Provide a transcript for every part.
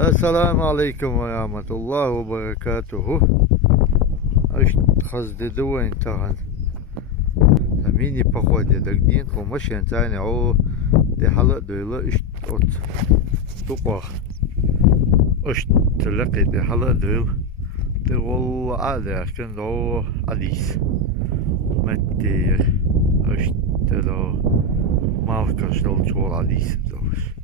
السلام عليكم ورحمة الله وبركاته. اشت خزد دوين تغن هميني بخود يدقنين ومشين تاني عو دي حلق دويلة اشت ات تقوى اشت تلقي دي حلق دويل دي والله عادي عشان دو عديس متير اشت دو ماركش دول شوال عديس دوش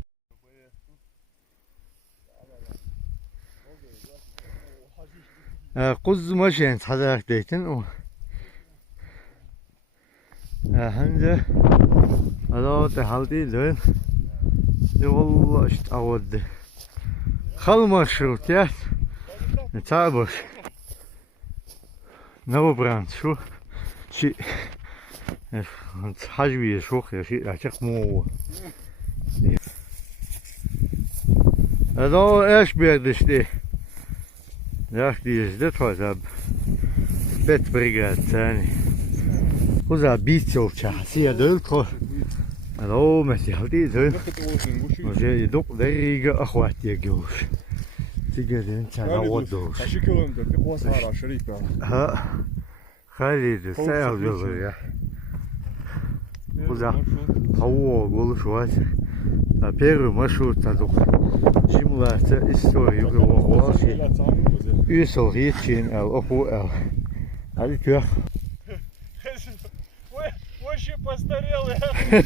قز مشين حضرتك ديتن هنده هذا تحلتي دوين دي والله اشت اود خل مشروط يا نتعبش نو براند شو شيء انت حجبي شوخ يا شيء اعتق مو هذا ايش بيردش دي داخل دي جدت وزاب بيت بريغاد ثاني وزا بيتسو تشحسية دولكو هذا مسي هالدي دول وجاي يدق دريقة اخواتي يجوش تقدر على ودوش ها خالد ساعة جوزي وزا هو قول شوات بيرو مشهور تدق جملة استوري وغواشي يوصل هيتشين او اخو او هذه كيف Очень постарел я. Я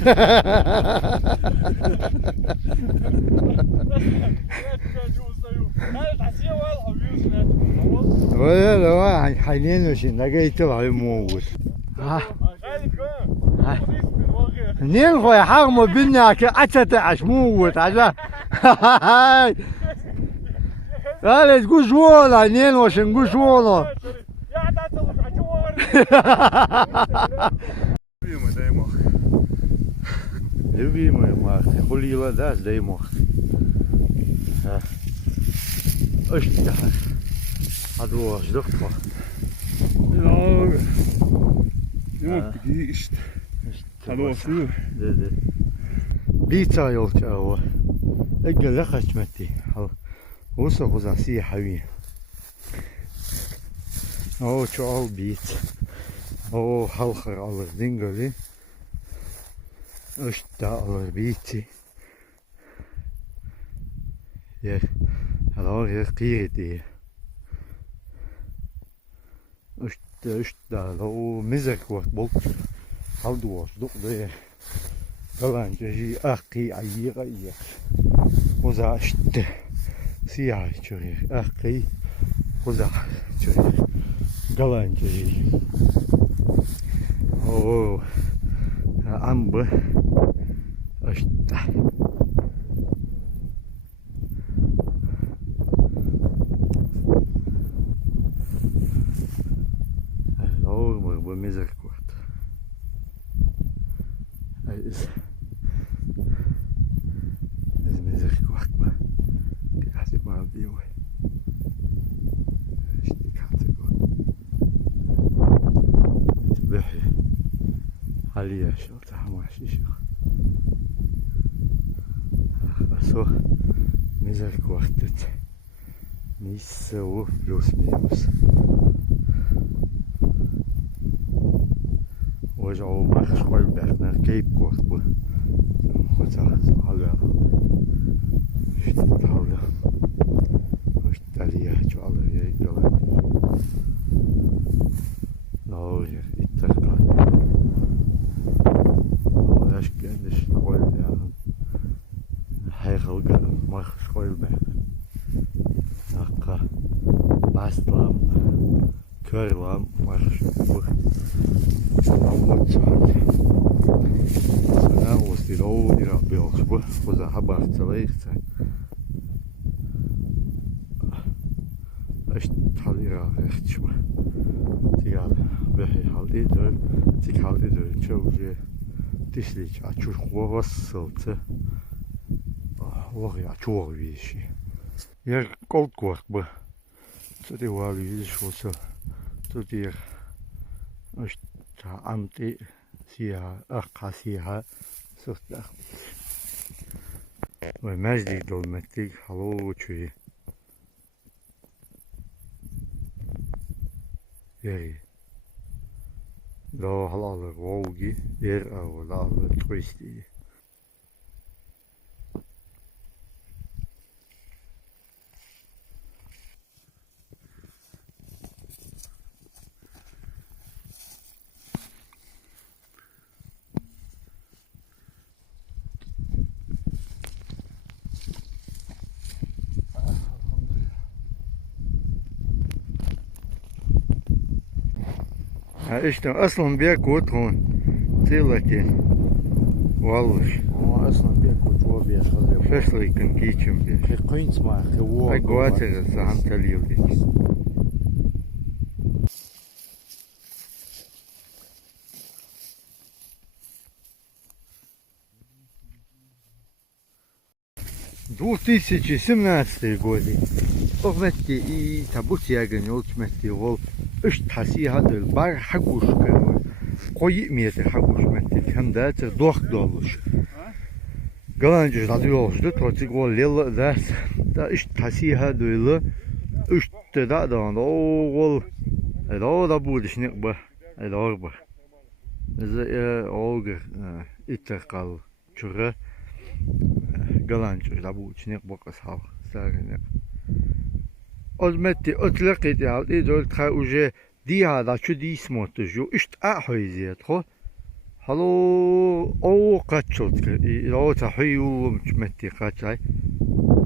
не узнаю. Это съел, а вьюз, блядь. ولا حنين وش لقيت له موجود نين خويا حرموا بينا كأتش موجود عشان قال تقول شوالا نين وش نقول شوالا любимый мах хулила да дай мох اشتغل هذا دكتور Ja, ja, die ist. Hallo, früh. بيتزا يلك او اجل لخش متي وصل غزاسية حبيبي او شو بيت او حلخر على الدنجلي اشتا على بيتي يا هذا غير قيرتي اشتا لو مزك وقت بلت هالدواش دق ده قلان جي اخي عيغ عيغ وزا اشتا سياح جري اخي وزا جري قلان جي اوه عمبه اشتا مزك وقت از مزك وقت ما كحسب ما بيوه اشتي كاتقول تبحي عليا شو تحماشي شو بسو مزك وقت ميسو بلوس مينوس وجعوا ما خشقوا بعنا كيب كوخت بو خوتا على شتي حوله وشتاليا جو على يدوه لا يترقى ولاش كانش نقول يعني هاي خلقة ما خشقوا بعنا نقا باستلام كرلام ما خشقوا عود أنا وستيلو إلى بيوخبه وذا حبار تلاقي أشت حليرا ريخت شوه تيال بحي حلي دول تيك حلي دول شوجي تسليج أشوف وصلت وغي أشوف ويشي ير قلت كوخبه تدي والي شوسه تدير أشت عمتي سيها أخا سيها صرت ومجدي دولمتيك حلو شوي يري لو هلا الروجي ير أو لا التويستي إيش أصلا بياكل هون تيلتي والله هو اصلا بياكل جوا بيشغل فشلي كان كيتشم بيه في قينت ما هو أقواتر سهم تليو ديك в 2017 году أغمتي إي تبوت ياجن يوتمتي وول إيش تحسي هذا البار حقوش قوي ميت حقوش متي كم دات دوخ دولش قالنج راديوش ده توتي قول ليل ذات دا إيش تحسي هذا ال إيش تدا دان أول هذا دا بودش نقبه هذا أربع إذا أوجر إتقال شرة قالنج رابودش نقبه قصها سارنا أزمتي أطلقت على إيدول تخاوجة دي هذا شو دي اسمه جو إشت أحوزيت خو هلو أو قاتشوت لو تحيو متمتي قاتشاي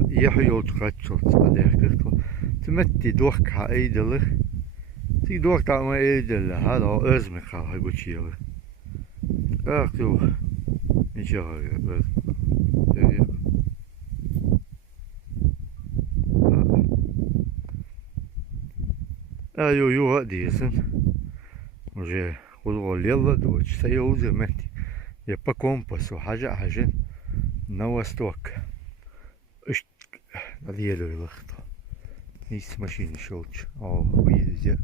يحيو قاتشوت عليه كتو تمتي دوك ها إيدل تي دوك تعمل إيدل هذا أزمة خا هيقولشيله أختو نشاره أيو يو ديسن وجه خذوا يلا دوتش سيو زمتي يبقى كومباس وحاجة حاجة نوستوك إيش هذه الوقت نيس ماشين شوتش أو ويزي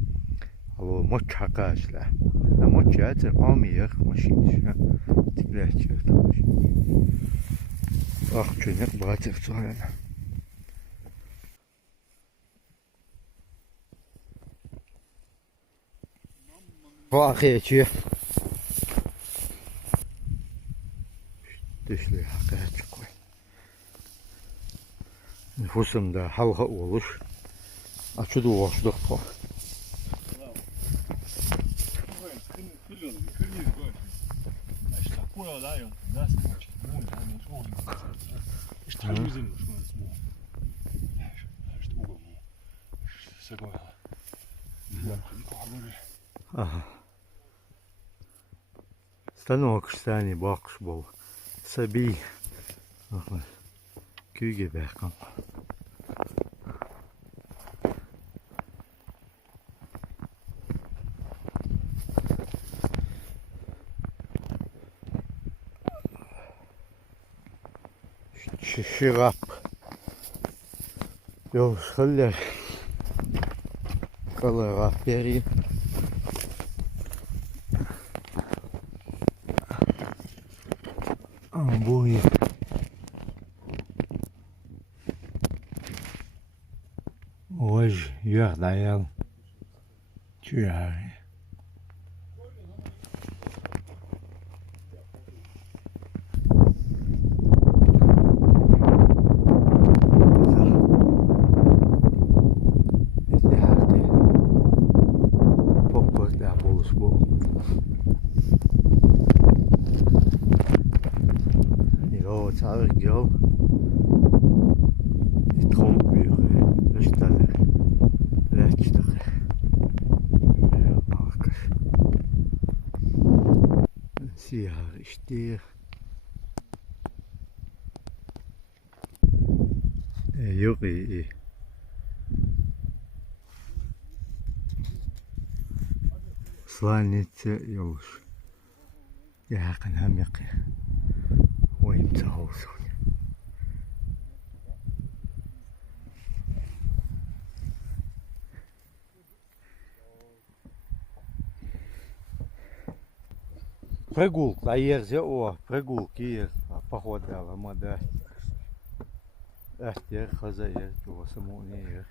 هلو ماتش حقاش لا ماتش هذا عميق ماشين تقلعش ماشين أخ شو نبغى تفتح واخي شي تشلي حقيقة كوي نفوسم ده حلقة ولش أشدو واش دكتور استنوكش ثاني باقش بول سبي كيجي باقم شغاب يو خلي غاب بيري بوي وجه ياخد عيال شو يعني تعال الجو يتخوف بيه اشتغل لا تشتغل سيارة اشتير يقي صلانيت يوش يحقن هم يقي ويمتهوسون прогулка, а я взял прогулки, походила, мода. احتياج خزايا جوا سموني